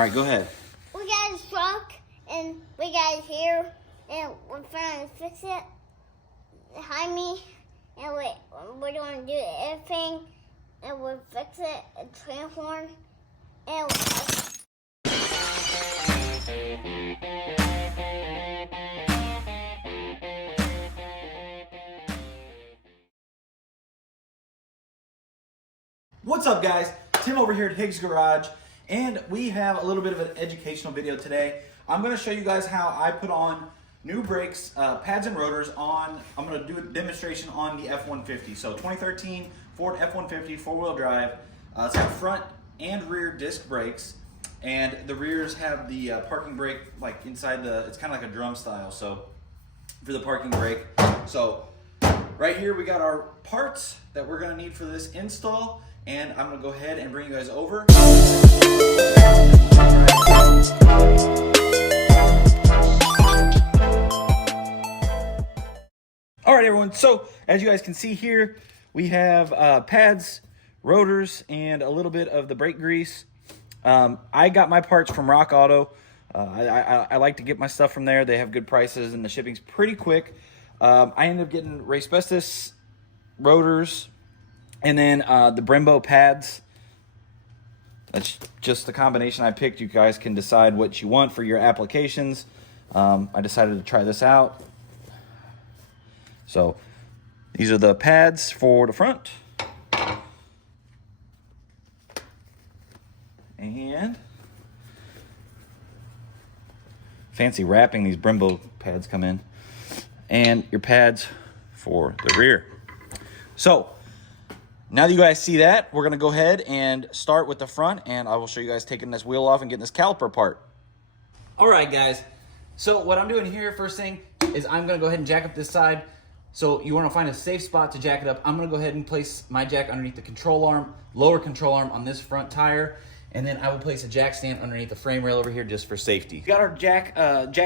All right, go ahead. We got a truck and we got it here and we're trying to fix it behind me and we're going to do everything and we'll fix it and transform and What's up, guys? Tim over here at Higgs Garage, and we have a little bit of an educational video today. I'm going to show you guys how I put on new brakes, pads and rotors on. I'm going to do a demonstration on the F-150. So 2013 Ford F-150 four-wheel drive. It's got front and rear disc brakes, and the rears have the parking brake like inside the. It's kind of like a drum style. So for the parking brake. So right here we got our parts that we're going to need for this install. And I'm gonna go ahead and bring you guys over. All right, everyone. So as you guys can see here, we have pads, rotors, and a little bit of the brake grease. I got my parts from Rock Auto. I like to get my stuff from there. They have good prices and the shipping's pretty quick. I ended up getting asbestos rotors, and then the Brembo pads. That's just the combination I picked. You guys can decide what you want for your applications. I decided to try this out. So these are the pads for the front. And fancy wrapping these Brembo pads come in. And your pads for the rear. So now that you guys see that, we're going to go ahead and start with the front, and I will show you guys taking this wheel off and getting this caliper apart. All right, guys. So what I'm doing here, first thing, is I'm going to go ahead and jack up this side. So you want to find a safe spot to jack it up. I'm going to go ahead and place my jack underneath the control arm, lower control arm on this front tire, and then I will place a jack stand underneath the frame rail over here just for safety. We got our jack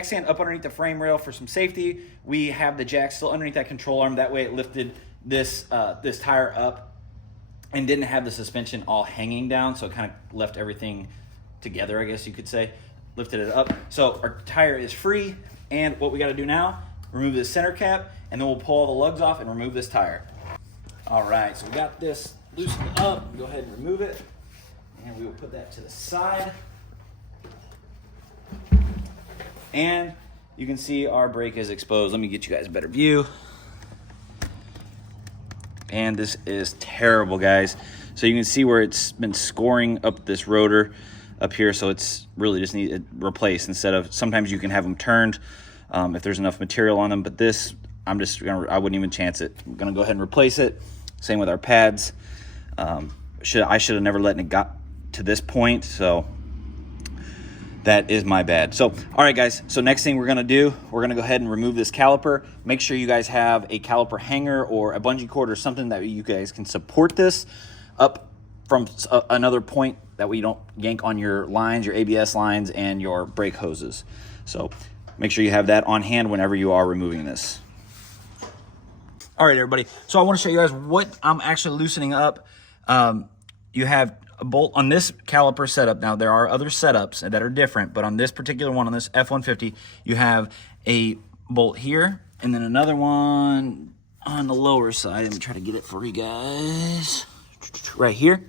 stand up underneath the frame rail for some safety. We have the jack still underneath that control arm. That way it lifted this tire up and didn't have the suspension all hanging down, so it kind of left everything together, I guess you could say. Lifted it up. So our tire is free, and what we got to do now, remove this center cap, and then we'll pull all the lugs off and remove this tire. All right, so we got this loosened up. Go ahead and remove it, and we will put that to the side. And you can see our brake is exposed. Let me get you guys a better view. And this is terrible, guys. So you can see where it's been scoring up this rotor up here, so it's really just needed replaced instead of, sometimes you can have them turned if there's enough material on them, but this, I wouldn't even chance it. I'm gonna go ahead and replace it. Same with our pads. I should have never let it got to this point, so that is my bad. So, all right, guys. So next thing we're going to do, we're going to go ahead and remove this caliper. Make sure you guys have a caliper hanger or a bungee cord or something that you guys can support this up from another point. That way you don't yank on your lines, your ABS lines, and your brake hoses. So make sure you have that on hand whenever you are removing this. All right, everybody. So I want to show you guys what I'm actually loosening up. You have a bolt on this caliper setup. Now there are other setups that are different, but on this particular one, on this F-150, you have a bolt here and then another one on the lower side. Let me try to get it for you guys. Right here.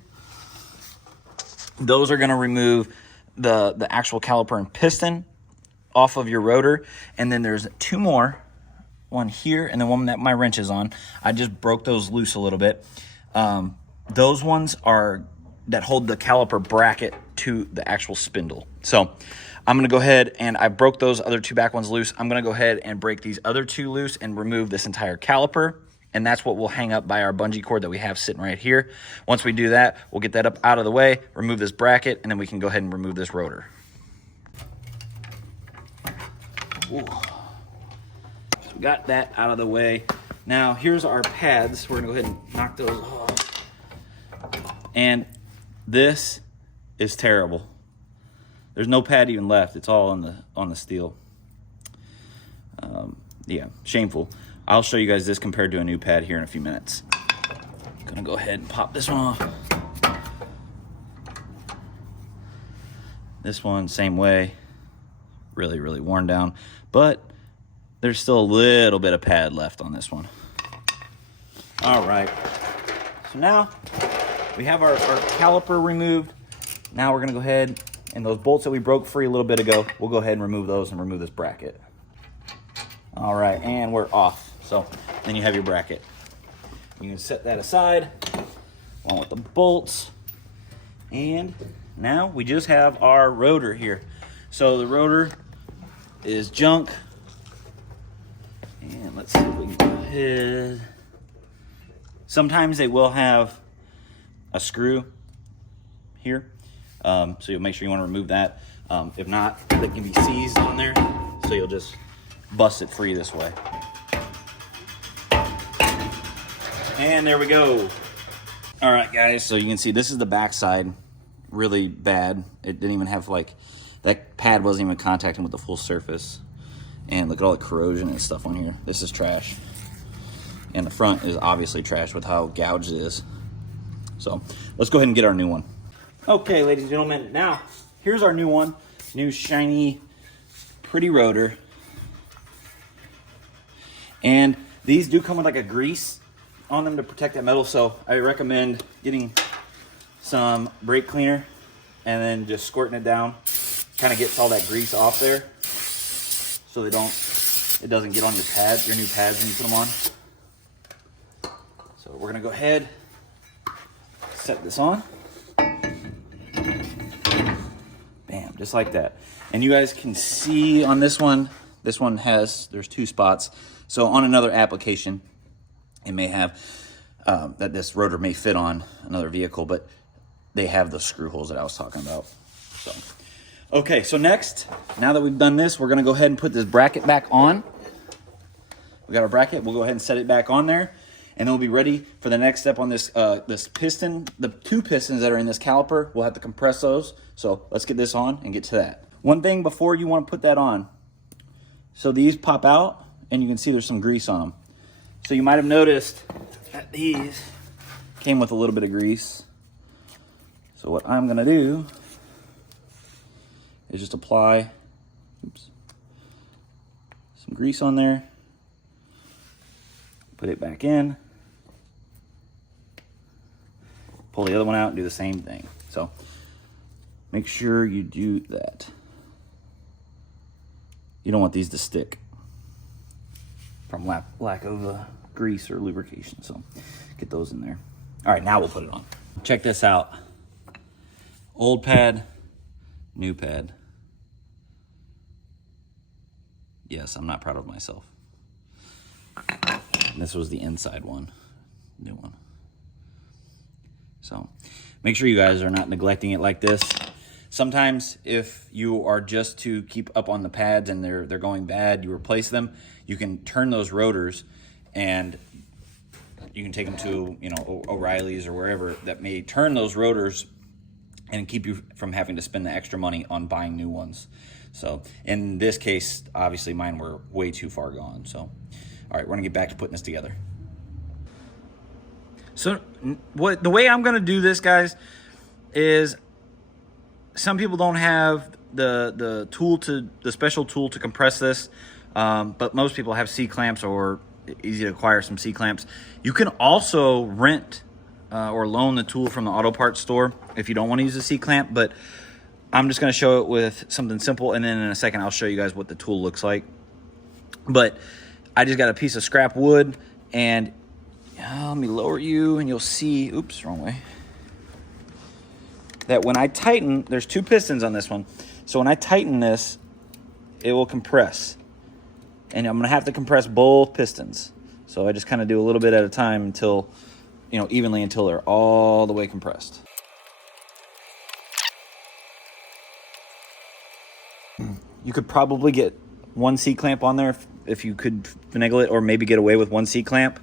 Those are going to remove the actual caliper and piston off of your rotor. And then there's two more, one here and the one that my wrench is on. I just broke those loose a little bit. Those ones are that hold the caliper bracket to the actual spindle. So I'm gonna go ahead, and I broke those other two back ones loose. I'm gonna go ahead and break these other two loose and remove this entire caliper. And that's what we'll hang up by our bungee cord that we have sitting right here. Once we do that, we'll get that up out of the way, remove this bracket, and then we can go ahead and remove this rotor. Ooh. So we got that out of the way. Now here's our pads. We're gonna go ahead and knock those off. And this is terrible. There's no pad even left. It's all on the steel. Yeah, shameful. I'll show you guys this compared to a new pad here in a few minutes. Gonna go ahead and pop this one off. This one, same way. Really, really worn down. But there's still a little bit of pad left on this one. All right. So now we have our caliper removed. Now we're going to go ahead, and those bolts that we broke free a little bit ago, we'll go ahead and remove those and remove this bracket. All right, and we're off. So then you have your bracket. You can set that aside along with the bolts. And now we just have our rotor here. So the rotor is junk. And let's see if we can go ahead. Sometimes they will have a screw here. So you'll make sure you want to remove that. If not, that can be seized on there. So you'll just bust it free this way. And there we go. All right, guys, so you can see this is the back side. Really bad. It didn't even have, like, that pad wasn't even contacting with the full surface. And look at all the corrosion and stuff on here. This is trash. And the front is obviously trash with how gouged it is. So let's go ahead and get our new one. Okay, ladies and gentlemen, now here's our new one. New shiny, pretty rotor. And these do come with like a grease on them to protect that metal. So I recommend getting some brake cleaner and then just squirting it down. Kind of gets all that grease off there so it doesn't get on your pads, your new pads when you put them on. So we're gonna go ahead, set this on. Bam, just like that. And you guys can see on this one there's 2 spots. So on another application, it may have, that this rotor may fit on another vehicle, but they have the screw holes that I was talking about. So, okay, so next, now that we've done this, we're gonna go ahead and put this bracket back on. We got our bracket, we'll go ahead and set it back on there, and then we'll be ready for the next step on this, this piston. The 2 pistons that are in this caliper, we'll have to compress those. So let's get this on and get to that. One thing before you wanna put that on, so these pop out, and you can see there's some grease on them. So you might have noticed that these came with a little bit of grease. So what I'm gonna do is just apply some grease on there, put it back in, pull the other one out and do the same thing. So make sure you do that. You don't want these to stick from lack of grease or lubrication. So get those in there. All right, now we'll put it on. Check this out. Old pad, new pad. Yes, I'm not proud of myself. And this was the inside one, new one. So make sure you guys are not neglecting it like this. Sometimes if you are just to keep up on the pads and they're going bad, you replace them. You can turn those rotors and you can take them to, you know, O'Reilly's or wherever that may turn those rotors and keep you from having to spend the extra money on buying new ones. So in this case, obviously mine were way too far gone. So, all right, we're gonna get back to putting this together. So the way I'm gonna do this, guys, is some people don't have the special tool to compress this, but most people have C-clamps or easy to acquire some C-clamps. You can also rent or loan the tool from the auto parts store if you don't want to use a C-clamp, but I'm just going to show it with something simple, and then in a second I'll show you guys what the tool looks like. But I just got a piece of scrap wood, and let me lower you and you'll see, oops, wrong way, that when I tighten, there's 2 pistons on this one. So when I tighten this, it will compress. And I'm gonna have to compress both pistons. So I just kind of do a little bit at a time until, you know, evenly until they're all the way compressed. You could probably get 1 C-clamp on there if you could finagle it, or maybe get away with 1 C-clamp.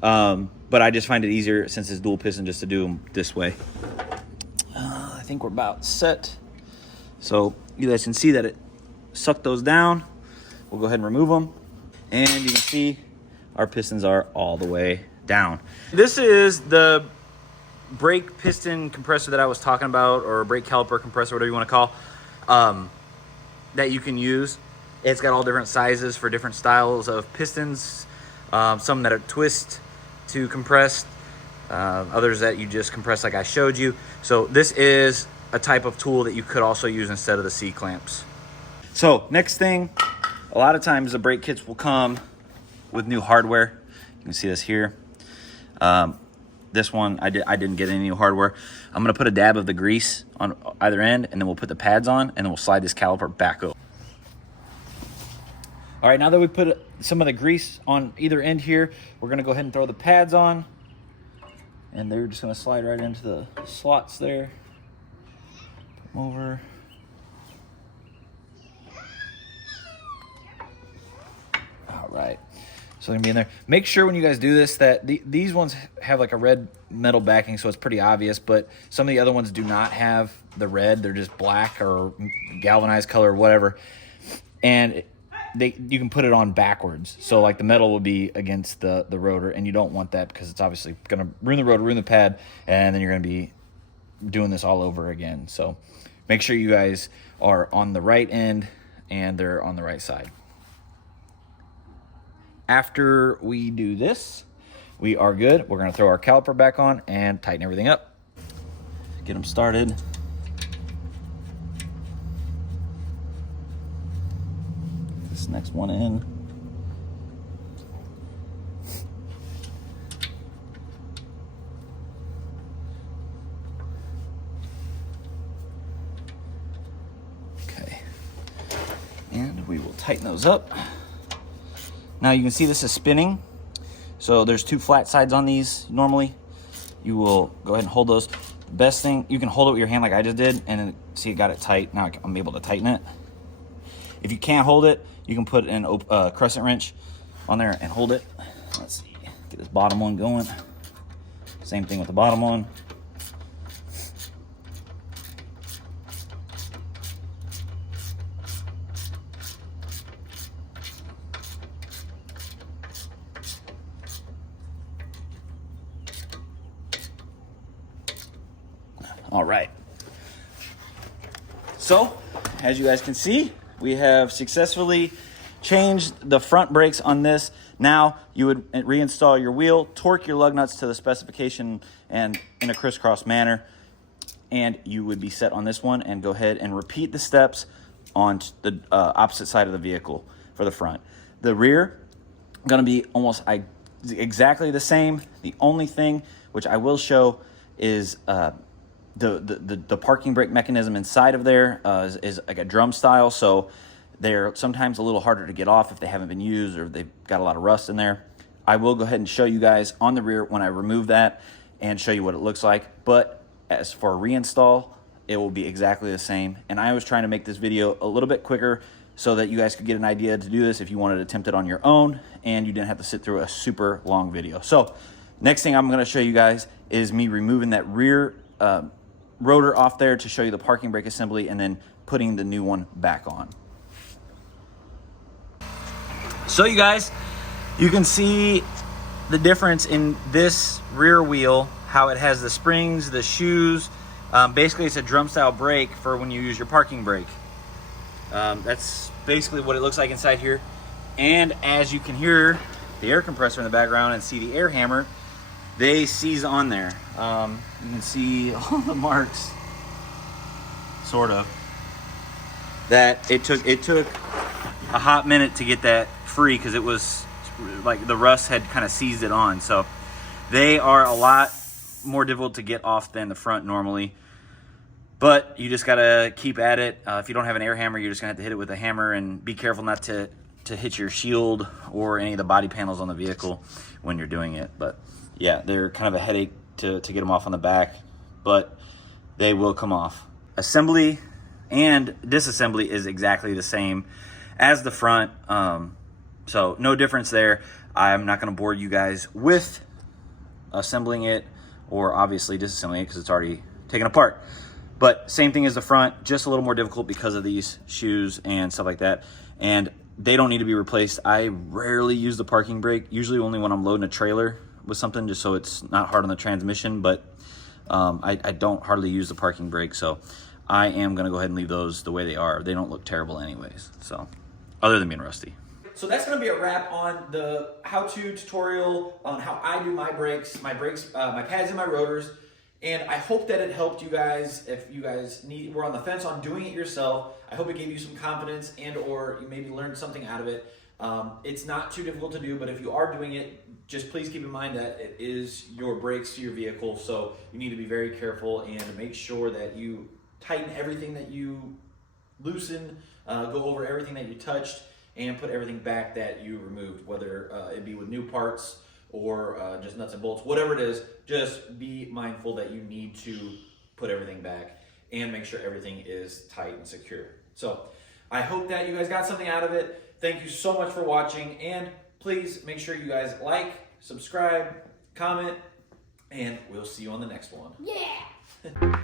But I just find it easier since it's dual piston just to do them this way. I think we're about set. So you guys can see that it sucked those down. We'll go ahead and remove them. And you can see our pistons are all the way down. This is the brake piston compressor that I was talking about, or brake caliper compressor, whatever you want to call. that you can use. It's got all different sizes for different styles of pistons, some that are twist to compressed, others that you just compress like I showed you. So this is a type of tool that you could also use instead of the C-clamps. So next thing, a lot of times the brake kits will come with new hardware. You can see this here. This one, I didn't get any new hardware. I'm gonna put a dab of the grease on either end, and then we'll put the pads on, and then we'll slide this caliper back over. All right, now that we put some of the grease on either end here, we're gonna go ahead and throw the pads on, and they're just gonna slide right into the slots there. Put them over. All right. So they're gonna be in there. Make sure when you guys do this that these ones have like a red metal backing, so it's pretty obvious, but some of the other ones do not have the red. They're just black or galvanized color or whatever. And you can put it on backwards. So like the metal will be against the rotor, and you don't want that because it's obviously gonna ruin the rotor, ruin the pad, and then you're gonna be doing this all over again. So make sure you guys are on the right end and they're on the right side. After we do this, we are good. We're gonna throw our caliper back on and tighten everything up. Get them started. This next one in. Okay. And we will tighten those up. Now you can see this is spinning. So there's two flat sides on these normally. You will go ahead and hold those. The best thing, you can hold it with your hand like I just did, and then see it got it tight. Now I'm able to tighten it. If you can't hold it, you can put an crescent wrench on there and hold it. Let's see, get this bottom one going. Same thing with the bottom one. All right. So, as you guys can see, we have successfully changed the front brakes on this. Now, you would reinstall your wheel, torque your lug nuts to the specification and in a crisscross manner, and you would be set on this one, and go ahead and repeat the steps on the opposite side of the vehicle for the front. The rear, gonna be almost exactly the same. The only thing which I will show is the parking brake mechanism inside of there is like a drum style, so they're sometimes a little harder to get off if they haven't been used or they've got a lot of rust in there. I will go ahead and show you guys on the rear when I remove that and show you what it looks like, but as for a reinstall, it will be exactly the same. And I was trying to make this video a little bit quicker so that you guys could get an idea to do this if you wanted to attempt it on your own and you didn't have to sit through a super long video. So next thing I'm going to show you guys is me removing that rear rotor off there to show you the parking brake assembly and then putting the new one back on. So you guys, you can see the difference in this rear wheel, how it has the springs, the shoes. Basically it's a drum style brake for when you use your parking brake. That's basically what it looks like inside here. And as you can hear the air compressor in the background and see the air hammer, they seize on there. You can see all the marks, sort of. That it took a hot minute to get that free because it was like the rust had kind of seized it on. So they are a lot more difficult to get off than the front normally. But you just gotta keep at it. If you don't have an air hammer, you're just gonna have to hit it with a hammer, and be careful not to hit your shield or any of the body panels on the vehicle when you're doing it. But yeah, they're kind of a headache to get them off on the back, but they will come off. Assembly and disassembly is exactly the same as the front, so no difference there. I'm not going to bore you guys with assembling it or obviously disassembling it because it's already taken apart. But same thing as the front, just a little more difficult because of these shoes and stuff like that. And they don't need to be replaced. I rarely use the parking brake, usually only when I'm loading a trailer with something, just so it's not hard on the transmission. But I don't hardly use the parking brake, so I am going to go ahead and leave those the way they are. They don't look terrible anyways, so other than being rusty. So that's going to be a wrap on the how-to tutorial on how I do my brakes, my pads and my rotors. And I hope that it helped you guys. If you guys were on the fence on doing it yourself, I hope it gave you some confidence and or you maybe learned something out of it. It's not too difficult to do, but if you are doing it, just please keep in mind that it is your brakes to your vehicle, so you need to be very careful and make sure that you tighten everything that you loosen, go over everything that you touched, and put everything back that you removed, whether it be with new parts or just nuts and bolts, whatever it is. Just be mindful that you need to put everything back and make sure everything is tight and secure. So I hope that you guys got something out of it. Thank you so much for watching, and please make sure you guys like, subscribe, comment, and we'll see you on the next one. Yeah!